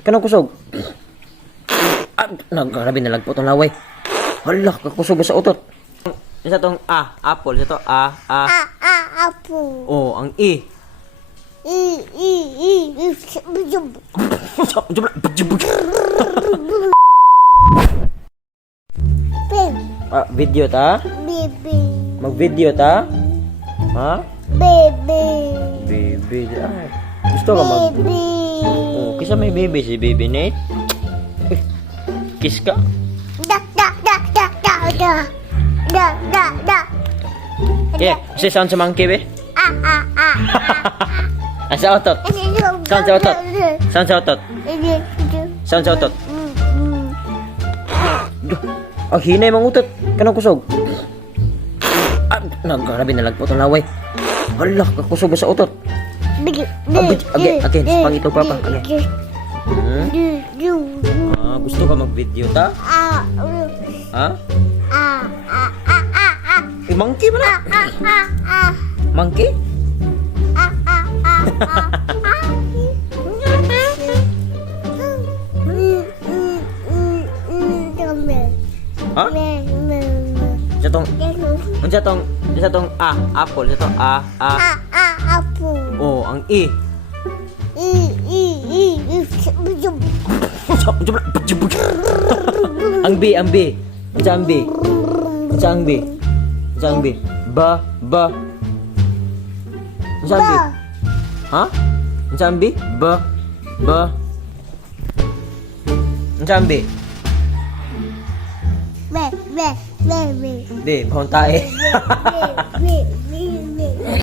Kanang kusog. Grabe nalagpo tong laway. Hala, kakusog sa utot. Isa tong apple. Isa to Apple. Oh, ang E. Pen. Video ta? Baby. Mag-video ta? Ha? Baby. Baby. Gusto ka mag... Baby. Oh, kisa may baby si baby Nate. Kiss ka. Da. Yeah, kasi sound sa monkey be. Sa otot. Sound sa otot. Sound sa otot. Sound sa otot. Hinay mang utot. Kanang kusog. Grabe nalagpo tong laway. Hala, kakusog sa utot. Again, pangito pa. Again. Gusto ka mag-video ta? Ha? Monkey mo na. Monkey? Ha? Isa tong apple. Isa tong Apple. Oh, ang E. Ang B. Isa ang B. Ba. Isa ang B. Ha? Isa ang B? Ba. Isa ang B. Baby. Di, bahon tae.